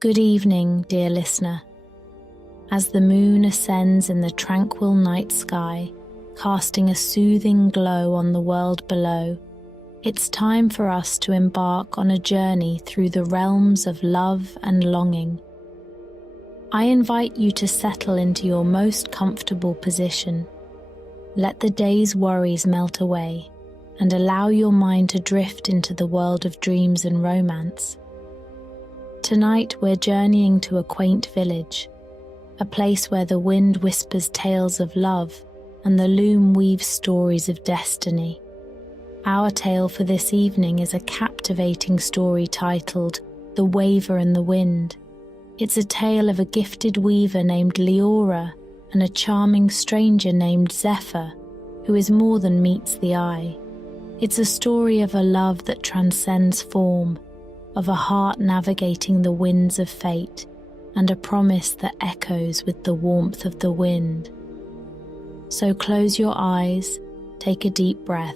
Good evening, dear listener. As the moon ascends in the tranquil night sky, casting a soothing glow on the world below, it's time for us to embark on a journey through the realms of love and longing. I invite you to settle into your most comfortable position. Let the day's worries melt away and allow your mind to drift into the world of dreams and romance. Tonight we're journeying to a quaint village, a place where the wind whispers tales of love and the loom weaves stories of destiny. Our tale for this evening is a captivating story titled The Waver and the Wind. It's a tale of a gifted weaver named Liora and a charming stranger named Zephyr, who is more than meets the eye. It's a story of a love that transcends form, of a heart navigating the winds of fate, and a promise that echoes with the warmth of the wind. So close your eyes, take a deep breath,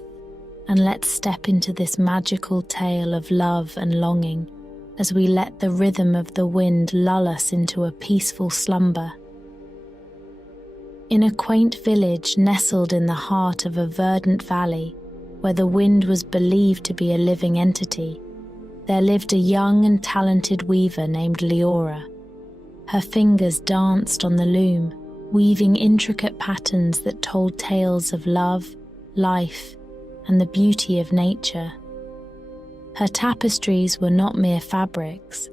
and let's step into this magical tale of love and longing as we let the rhythm of the wind lull us into a peaceful slumber. In a quaint village nestled in the heart of a verdant valley, where the wind was believed to be a living entity, there lived a young and talented weaver named Liora. Her fingers danced on the loom, weaving intricate patterns that told tales of love, life, and the beauty of nature. Her tapestries were not mere fabrics.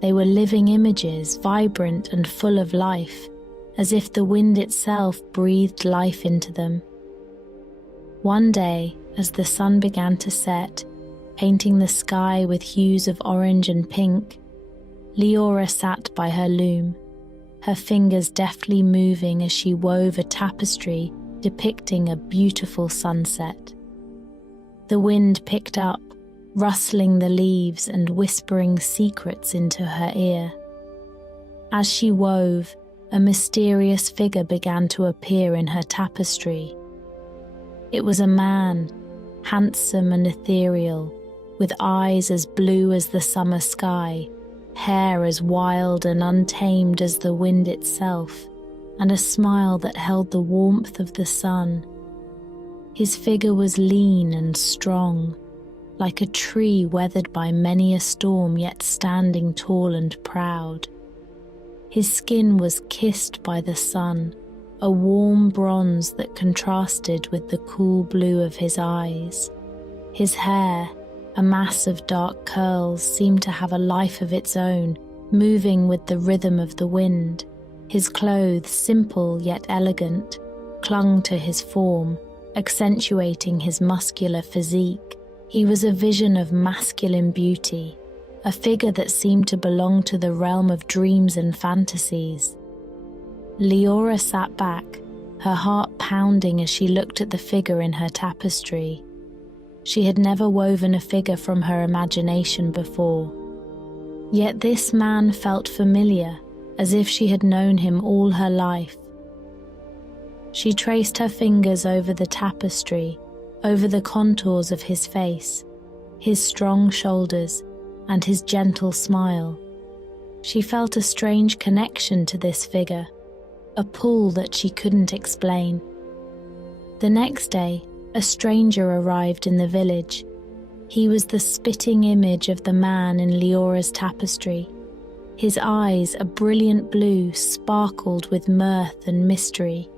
They were living images, vibrant and full of life, as if the wind itself breathed life into them. One day, as the sun began to set, painting the sky with hues of orange and pink, Liora sat by her loom, her fingers deftly moving as she wove a tapestry depicting a beautiful sunset. The wind picked up, rustling the leaves and whispering secrets into her ear. As she wove, a mysterious figure began to appear in her tapestry. It was a man, handsome and ethereal, with eyes as blue as the summer sky, hair as wild and untamed as the wind itself, and a smile that held the warmth of the sun. His figure was lean and strong, like a tree weathered by many a storm yet standing tall and proud. His skin was kissed by the sun, a warm bronze that contrasted with the cool blue of his eyes. His hair, a mass of dark curls, seemed to have a life of its own, moving with the rhythm of the wind. His clothes, simple yet elegant, clung to his form, accentuating his muscular physique. He was a vision of masculine beauty, a figure that seemed to belong to the realm of dreams and fantasies. Liora sat back, her heart pounding as she looked at the figure in her tapestry. She had never woven a figure from her imagination before. Yet this man felt familiar, as if she had known him all her life. She traced her fingers over the tapestry, over the contours of his face, his strong shoulders, and his gentle smile. She felt a strange connection to this figure, a pull that she couldn't explain. The next day, a stranger arrived in the village. He was the spitting image of the man in Liora's tapestry. His eyes, a brilliant blue, sparkled with mirth and mystery.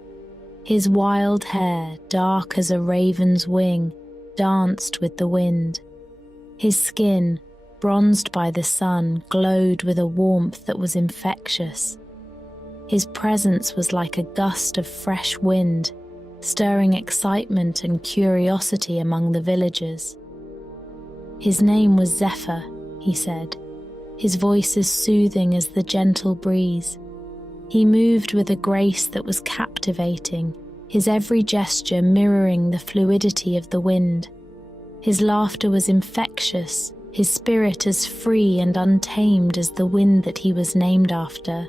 His wild hair, dark as a raven's wing, danced with the wind. His skin, bronzed by the sun, glowed with a warmth that was infectious. His presence was like a gust of fresh wind, stirring excitement and curiosity among the villagers. His name was Zephyr, he said, his voice as soothing as the gentle breeze. He moved with a grace that was captivating, his every gesture mirroring the fluidity of the wind. His laughter was infectious, his spirit as free and untamed as the wind that he was named after.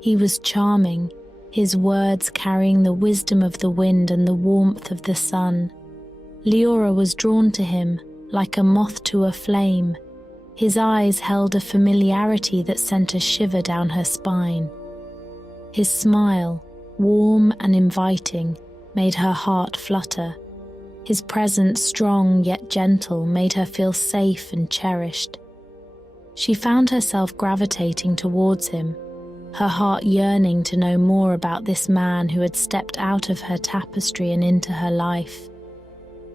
He was charming, his words carrying the wisdom of the wind and the warmth of the sun. Liora was drawn to him like a moth to a flame, His eyes held a familiarity that sent a shiver down her spine. His smile, warm and inviting, made her heart flutter. His presence, strong yet gentle, made her feel safe and cherished. She found herself gravitating towards him, her heart yearning to know more about this man who had stepped out of her tapestry and into her life.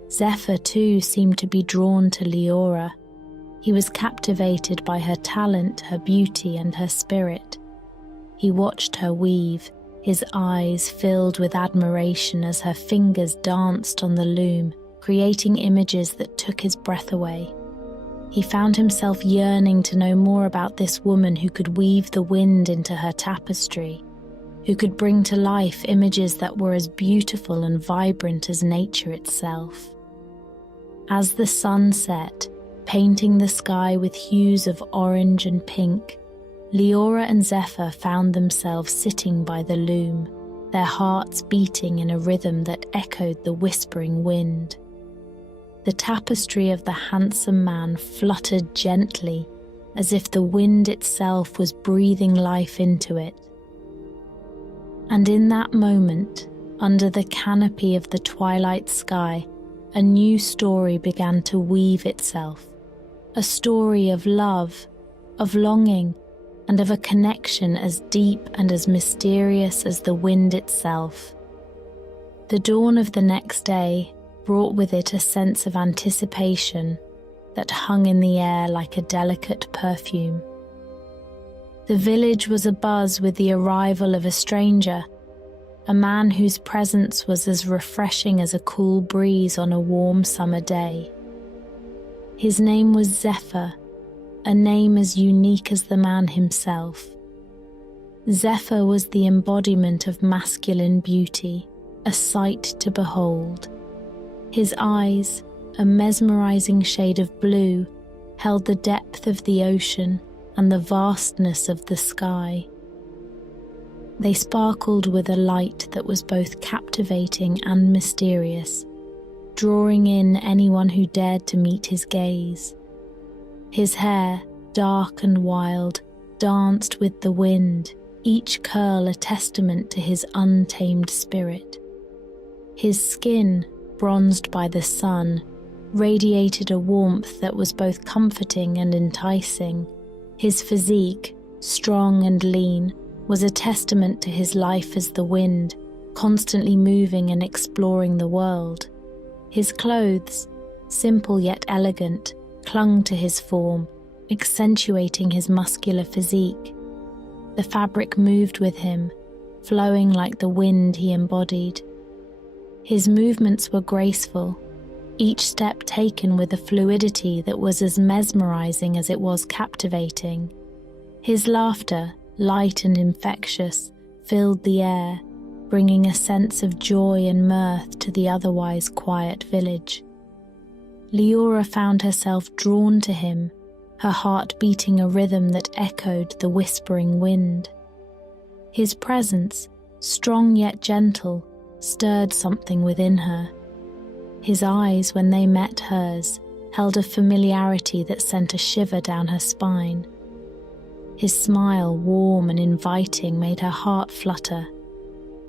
Zephyr, too, seemed to be drawn to Liora. He was captivated by her talent, her beauty, and her spirit. He watched her weave, his eyes filled with admiration as her fingers danced on the loom, creating images that took his breath away. He found himself yearning to know more about this woman who could weave the wind into her tapestry, who could bring to life images that were as beautiful and vibrant as nature itself. As the sun set, painting the sky with hues of orange and pink, Liora and Zephyr found themselves sitting by the loom, their hearts beating in a rhythm that echoed the whispering wind. The tapestry of the handsome man fluttered gently, as if the wind itself was breathing life into it. And in that moment, under the canopy of the twilight sky, a new story began to weave itself. A story of love, of longing, and of a connection as deep and as mysterious as the wind itself. The dawn of the next day brought with it a sense of anticipation that hung in the air like a delicate perfume. The village was abuzz with the arrival of a stranger, a man whose presence was as refreshing as a cool breeze on a warm summer day. His name was Zephyr, a name as unique as the man himself. Zephyr was the embodiment of masculine beauty, a sight to behold. His eyes, a mesmerizing shade of blue, held the depth of the ocean and the vastness of the sky. They sparkled with a light that was both captivating and mysterious, drawing in anyone who dared to meet his gaze. His hair, dark and wild, danced with the wind, each curl a testament to his untamed spirit. His skin, bronzed by the sun, radiated a warmth that was both comforting and enticing. His physique, strong and lean, was a testament to his life as the wind, constantly moving and exploring the world. His clothes, simple yet elegant, clung to his form, accentuating his muscular physique. The fabric moved with him, flowing like the wind he embodied. His movements were graceful, each step taken with a fluidity that was as mesmerizing as it was captivating. His laughter, light and infectious, filled the air, bringing a sense of joy and mirth to the otherwise quiet village. Liora found herself drawn to him, her heart beating a rhythm that echoed the whispering wind. His presence, strong yet gentle, stirred something within her. His eyes, when they met hers, held a familiarity that sent a shiver down her spine. His smile, warm and inviting, made her heart flutter.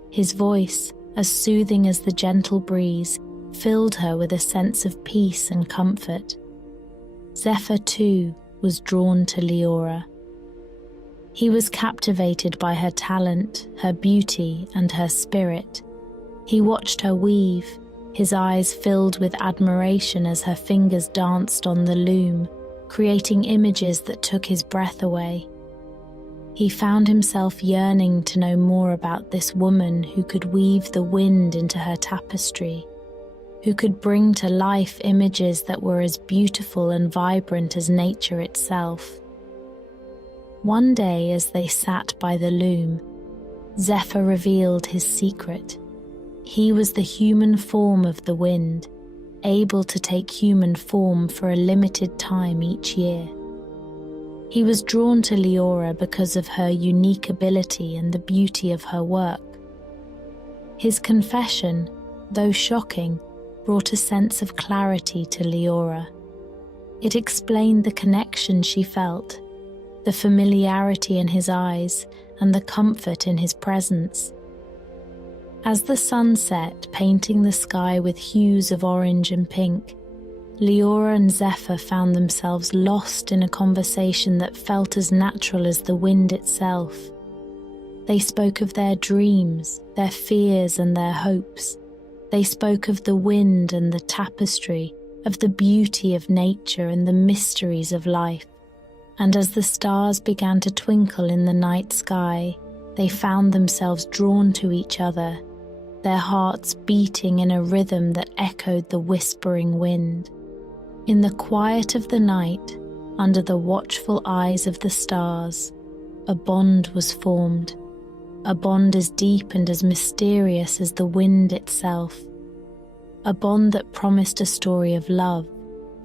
His voice, as soothing as the gentle breeze, filled her with a sense of peace and comfort. Zephyr, too, was drawn to Liora. He was captivated by her talent, her beauty, and her spirit. He watched her weave, his eyes filled with admiration as her fingers danced on the loom, creating images that took his breath away. He found himself yearning to know more about this woman who could weave the wind into her tapestry, who could bring to life images that were as beautiful and vibrant as nature itself. One day, as they sat by the loom, Zephyr revealed his secret. He was the human form of the wind, able to take human form for a limited time each year. He was drawn to Liora because of her unique ability and the beauty of her work. His confession, though shocking, brought a sense of clarity to Liora. It explained the connection she felt, the familiarity in his eyes, and the comfort in his presence. As the sun set, painting the sky with hues of orange and pink, Liora and Zephyr found themselves lost in a conversation that felt as natural as the wind itself. They spoke of their dreams, their fears and their hopes. They spoke of the wind and the tapestry, of the beauty of nature and the mysteries of life. And as the stars began to twinkle in the night sky, they found themselves drawn to each other, their hearts beating in a rhythm that echoed the whispering wind. In the quiet of the night, under the watchful eyes of the stars, a bond was formed, a bond as deep and as mysterious as the wind itself, a bond that promised a story of love,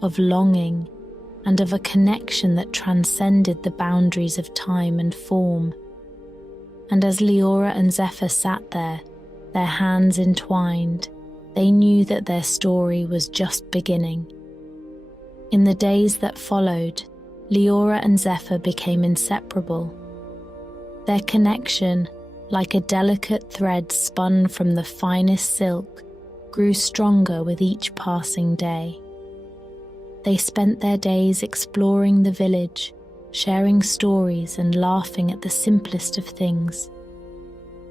of longing, and of a connection that transcended the boundaries of time and form. And as Liora and Zephyr sat there, their hands entwined, they knew that their story was just beginning. In the days that followed, Liora and Zephyr became inseparable. Their connection, like a delicate thread spun from the finest silk, grew stronger with each passing day. They spent their days exploring the village, sharing stories and laughing at the simplest of things.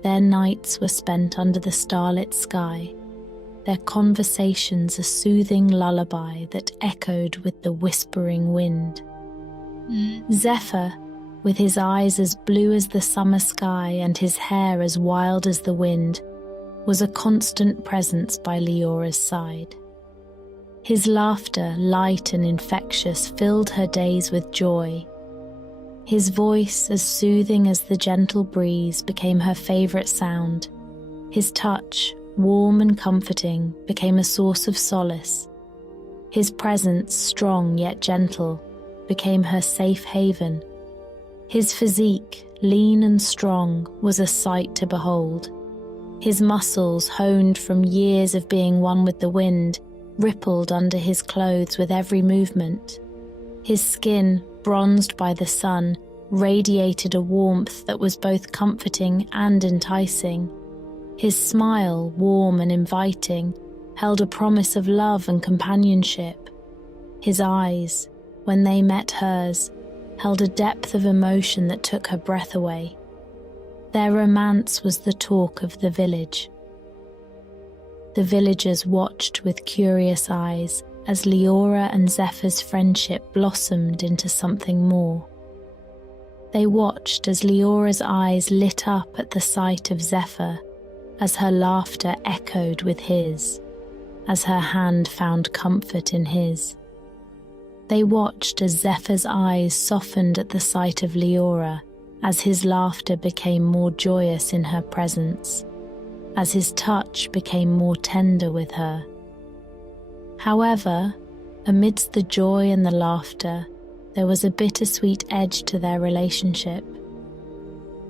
Their nights were spent under the starlit sky, their conversations a soothing lullaby that echoed with the whispering wind. Zephyr, with his eyes as blue as the summer sky and his hair as wild as the wind, was a constant presence by Liora's side. His laughter, light and infectious, filled her days with joy. His voice, as soothing as the gentle breeze, became her favourite sound. His touch, warm and comforting, became a source of solace. His presence, strong yet gentle, became her safe haven. His physique, lean and strong, was a sight to behold. His muscles, honed from years of being one with the wind, rippled under his clothes with every movement. His skin, bronzed by the sun, radiated a warmth that was both comforting and enticing. His smile, warm and inviting, held a promise of love and companionship. His eyes, when they met hers, held a depth of emotion that took her breath away. Their romance was the talk of the village. The villagers watched with curious eyes as Liora and Zephyr's friendship blossomed into something more. They watched as Leora's eyes lit up at the sight of Zephyr, as her laughter echoed with his, as her hand found comfort in his. They watched as Zephyr's eyes softened at the sight of Liora, as his laughter became more joyous in her presence, as his touch became more tender with her. However, amidst the joy and the laughter, there was a bittersweet edge to their relationship.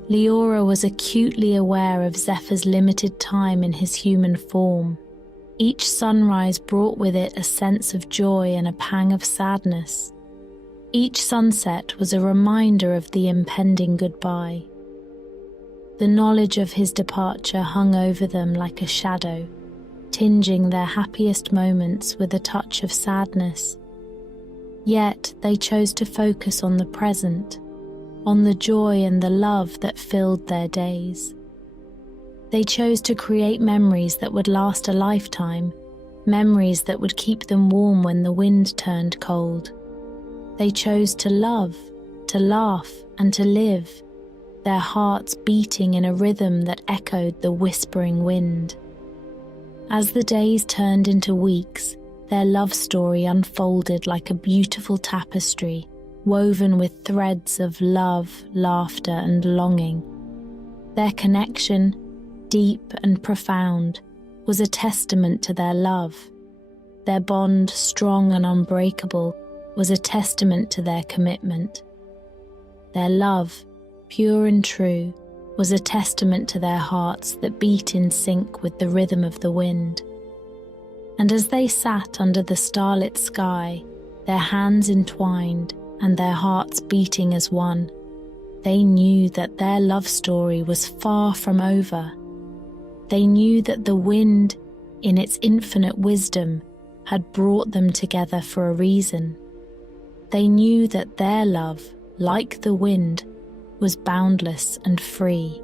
Liora was acutely aware of Zephyr's limited time in his human form. Each sunrise brought with it a sense of joy and a pang of sadness. Each sunset was a reminder of the impending goodbye. The knowledge of his departure hung over them like a shadow, tinging their happiest moments with a touch of sadness. Yet they chose to focus on the present, on the joy and the love that filled their days. They chose to create memories that would last a lifetime, memories that would keep them warm when the wind turned cold. They chose to love, to laugh, and to live, their hearts beating in a rhythm that echoed the whispering wind. As the days turned into weeks, their love story unfolded like a beautiful tapestry, woven with threads of love, laughter, and longing. Their connection, deep and profound, was a testament to their love. Their bond, strong and unbreakable, was a testament to their commitment. Their love, pure and true, was a testament to their hearts that beat in sync with the rhythm of the wind. And as they sat under the starlit sky, their hands entwined and their hearts beating as one. They knew that their love story was far from over. They knew that the wind, in its infinite wisdom, had brought them together for a reason. They knew that their love, like the wind, was boundless and free.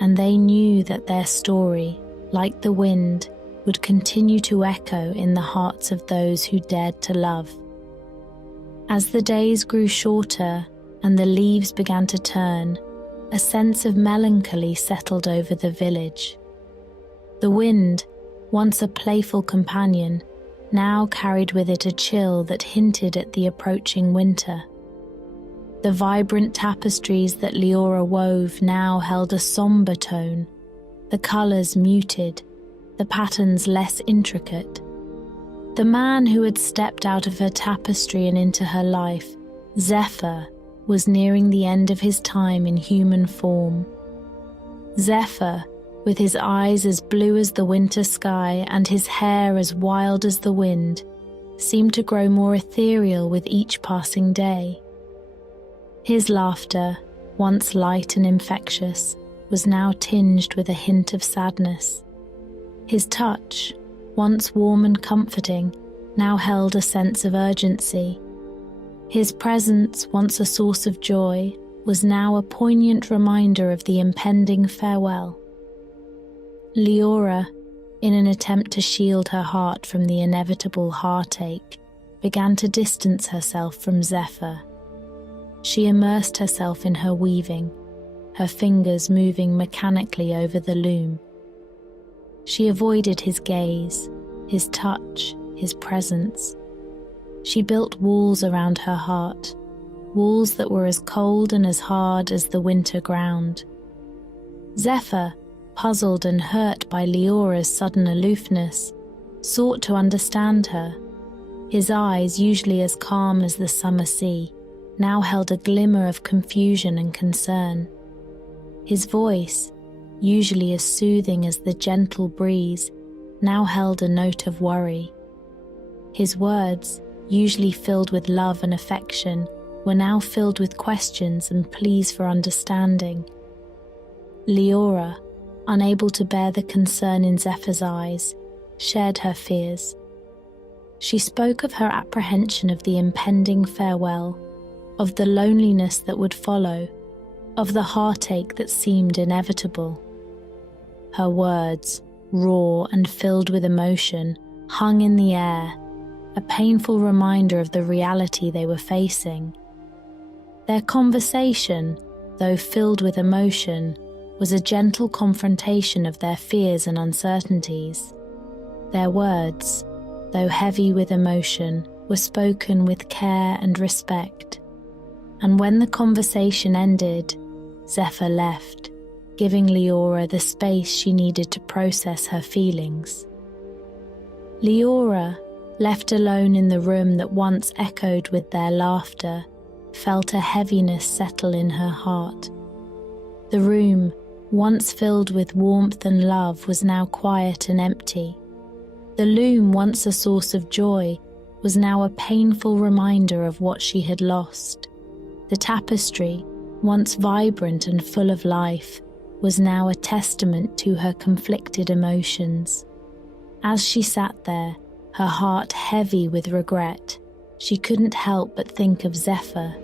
And they knew that their story, like the wind, would continue to echo in the hearts of those who dared to love. As the days grew shorter and the leaves began to turn, a sense of melancholy settled over the village. The wind, once a playful companion, now carried with it a chill that hinted at the approaching winter. The vibrant tapestries that Liora wove now held a somber tone, the colours muted, the patterns less intricate. The man who had stepped out of her tapestry and into her life, Zephyr, was nearing the end of his time in human form. Zephyr, with his eyes as blue as the winter sky and his hair as wild as the wind, seemed to grow more ethereal with each passing day. His laughter, once light and infectious, was now tinged with a hint of sadness. His touch, once warm and comforting, now held a sense of urgency. His presence, once a source of joy, was now a poignant reminder of the impending farewell. Liora, in an attempt to shield her heart from the inevitable heartache, began to distance herself from Zephyr. She immersed herself in her weaving, her fingers moving mechanically over the loom. She avoided his gaze, his touch, his presence. She built walls around her heart, walls that were as cold and as hard as the winter ground. Zephyr, puzzled and hurt by Liora's sudden aloofness, sought to understand her. His eyes, usually as calm as the summer sea, now held a glimmer of confusion and concern. His voice, usually as soothing as the gentle breeze, now held a note of worry. His words, usually filled with love and affection, were now filled with questions and pleas for understanding. Liora, unable to bear the concern in Zephyr's eyes, shared her fears. She spoke of her apprehension of the impending farewell, of the loneliness that would follow, of the heartache that seemed inevitable. Her words, raw and filled with emotion, hung in the air, a painful reminder of the reality they were facing. Their conversation, though filled with emotion, was a gentle confrontation of their fears and uncertainties. Their words, though heavy with emotion, were spoken with care and respect. And when the conversation ended, Zephyr left, giving Liora the space she needed to process her feelings. Liora, left alone in the room that once echoed with their laughter, felt a heaviness settle in her heart. The room, once filled with warmth and love, was now quiet and empty. The loom, once a source of joy, was now a painful reminder of what she had lost. The tapestry, once vibrant and full of life, was now a testament to her conflicted emotions. As she sat there, her heart heavy with regret, she couldn't help but think of Zephyr.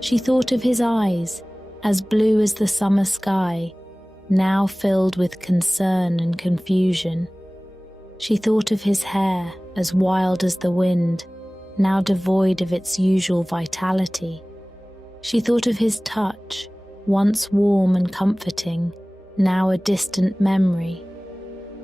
She thought of his eyes, as blue as the summer sky, now filled with concern and confusion. She thought of his hair, as wild as the wind, now devoid of its usual vitality. She thought of his touch, once warm and comforting, now a distant memory.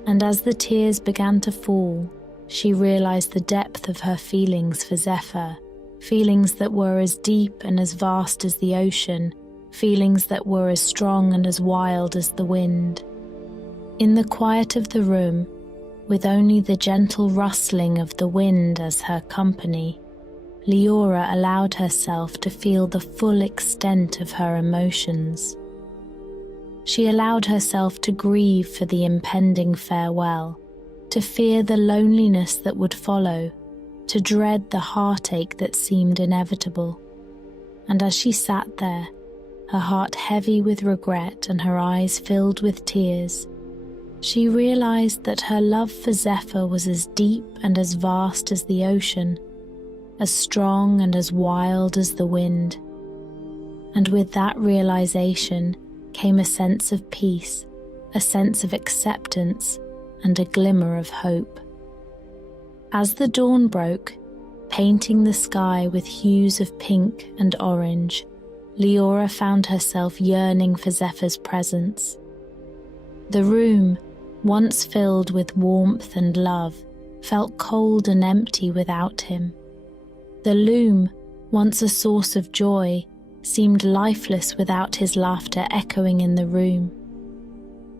And as the tears began to fall, she realized the depth of her feelings for Zephyr, feelings that were as deep and as vast as the ocean, feelings that were as strong and as wild as the wind. In the quiet of the room, with only the gentle rustling of the wind as her company, Liora allowed herself to feel the full extent of her emotions. She allowed herself to grieve for the impending farewell, to fear the loneliness that would follow, to dread the heartache that seemed inevitable. And as she sat there, her heart heavy with regret and her eyes filled with tears, she realized that her love for Zephyr was as deep and as vast as the ocean, as strong and as wild as the wind. And with that realization came a sense of peace, a sense of acceptance, and a glimmer of hope. As the dawn broke, painting the sky with hues of pink and orange, Liora found herself yearning for Zephyr's presence. The room, once filled with warmth and love, felt cold and empty without him. The loom, once a source of joy, seemed lifeless without his laughter echoing in the room.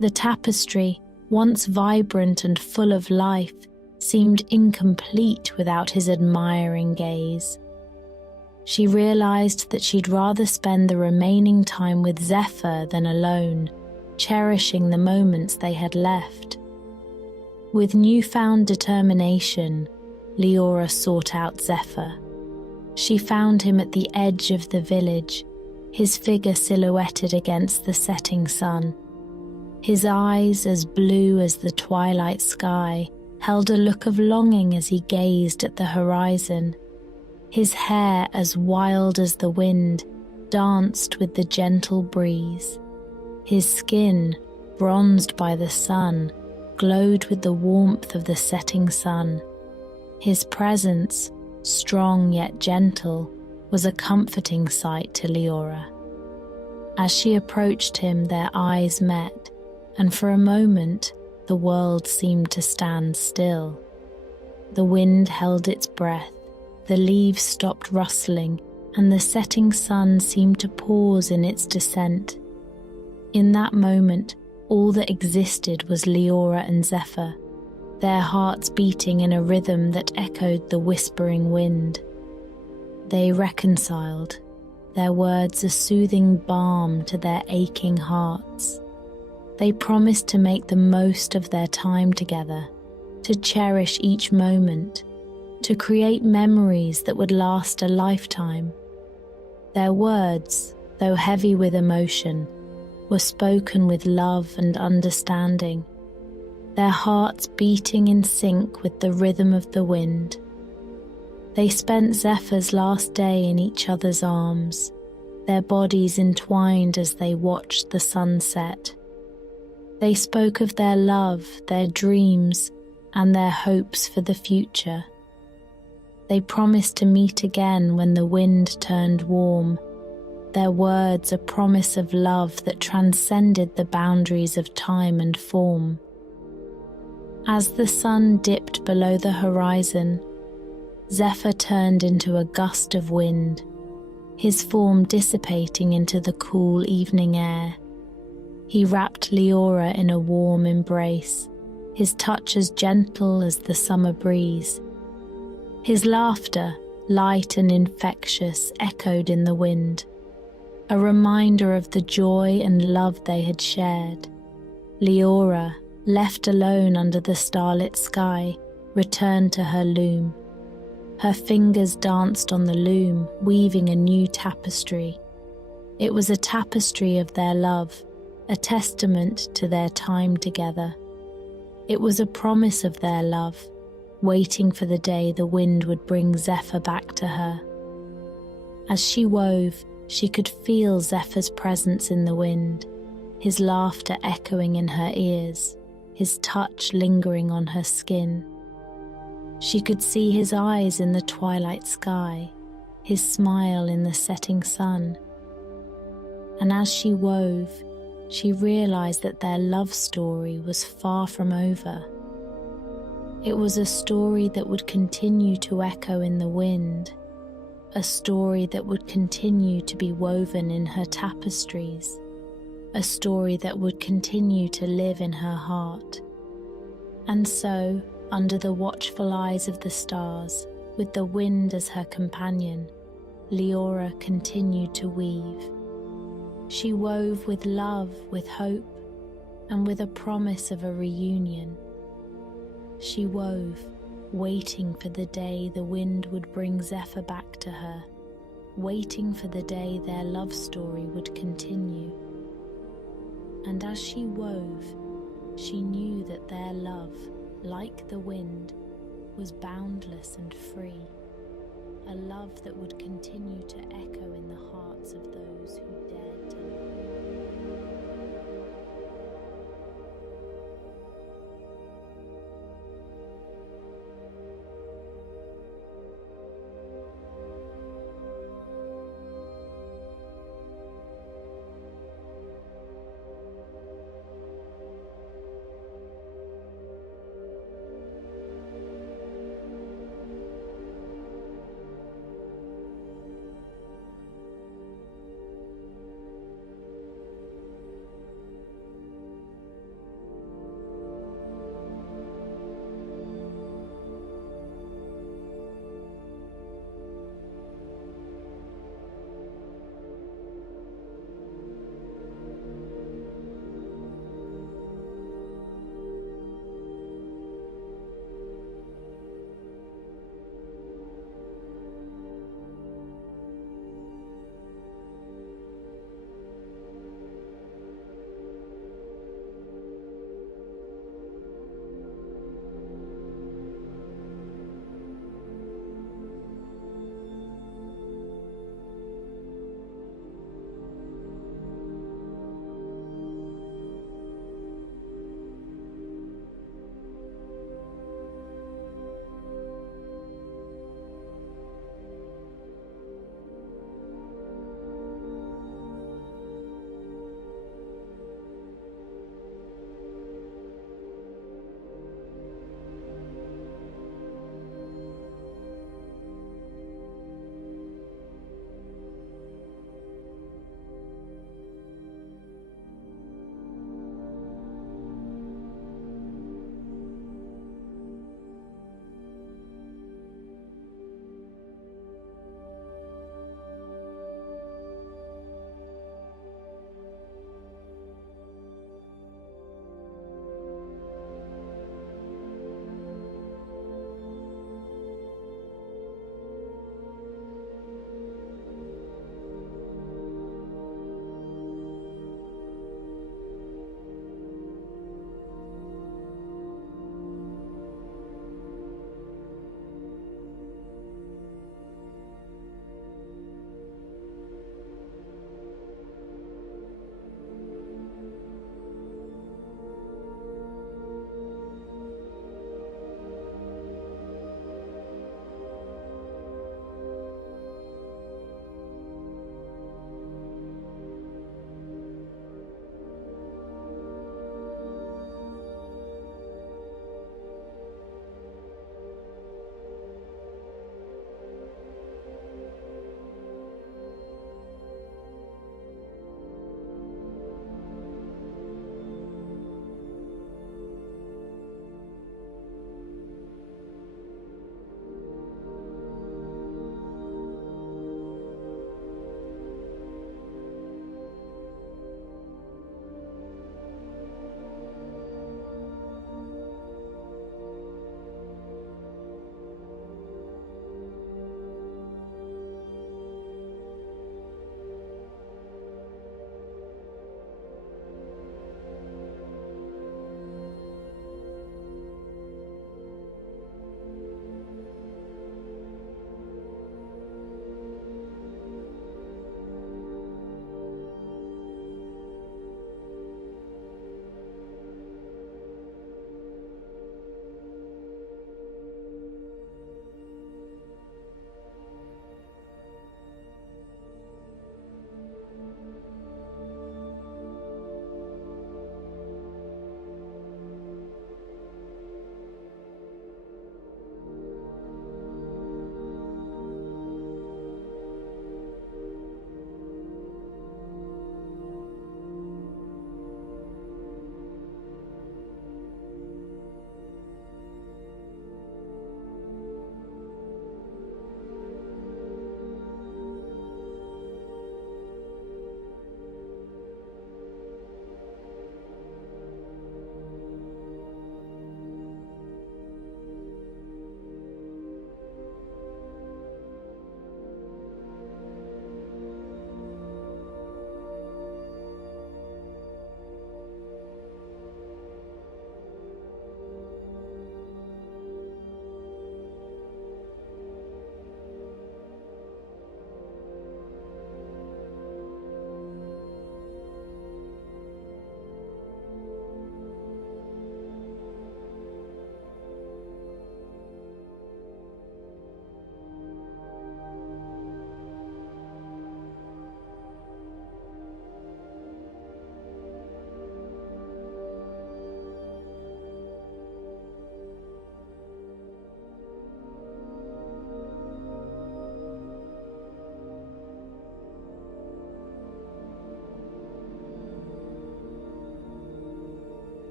The tapestry, once vibrant and full of life, seemed incomplete without his admiring gaze. She realized that she'd rather spend the remaining time with Zephyr than alone, cherishing the moments they had left. With newfound determination, Liora sought out Zephyr. She found him at the edge of the village, his figure silhouetted against the setting sun. His eyes, as blue as the twilight sky, held a look of longing as he gazed at the horizon. His hair, as wild as the wind, danced with the gentle breeze. His skin, bronzed by the sun, glowed with the warmth of the setting sun. His presence, strong yet gentle, was a comforting sight to Liora. As she approached him, their eyes met, and for a moment the world seemed to stand still. The wind held its breath, the leaves stopped rustling, and the setting sun seemed to pause in its descent. In that moment, all that existed was Liora and Zephyr, their hearts beating in a rhythm that echoed the whispering wind. They reconciled, their words a soothing balm to their aching hearts. They promised to make the most of their time together, to cherish each moment, to create memories that would last a lifetime. Their words, though heavy with emotion, were spoken with love and understanding, their hearts beating in sync with the rhythm of the wind. They spent Zephyr's last day in each other's arms, their bodies entwined as they watched the sunset. They spoke of their love, their dreams, and their hopes for the future. They promised to meet again when the wind turned warm, their words a promise of love that transcended the boundaries of time and form. As the sun dipped below the horizon, Zephyr turned into a gust of wind, his form dissipating into the cool evening air. He wrapped Liora in a warm embrace, his touch as gentle as the summer breeze. His laughter, light and infectious, echoed in the wind, a reminder of the joy and love they had shared. Liora, left alone under the starlit sky, returned to her loom. Her fingers danced on the loom, weaving a new tapestry. It was a tapestry of their love, a testament to their time together. It was a promise of their love, waiting for the day the wind would bring Zephyr back to her. As she wove, she could feel Zephyr's presence in the wind, his laughter echoing in her ears, his touch lingering on her skin. She could see his eyes in the twilight sky, his smile in the setting sun. And as she wove, she realized that their love story was far from over. It was a story that would continue to echo in the wind, a story that would continue to be woven in her tapestries, a story that would continue to live in her heart. And so, under the watchful eyes of the stars, with the wind as her companion, Liora continued to weave. She wove with love, with hope, and with a promise of a reunion. She wove, waiting for the day the wind would bring Zephyr back to her, waiting for the day their love story would continue. And as she wove, she knew that their love, like the wind, was boundless and free, a love that would continue to echo in the hearts of those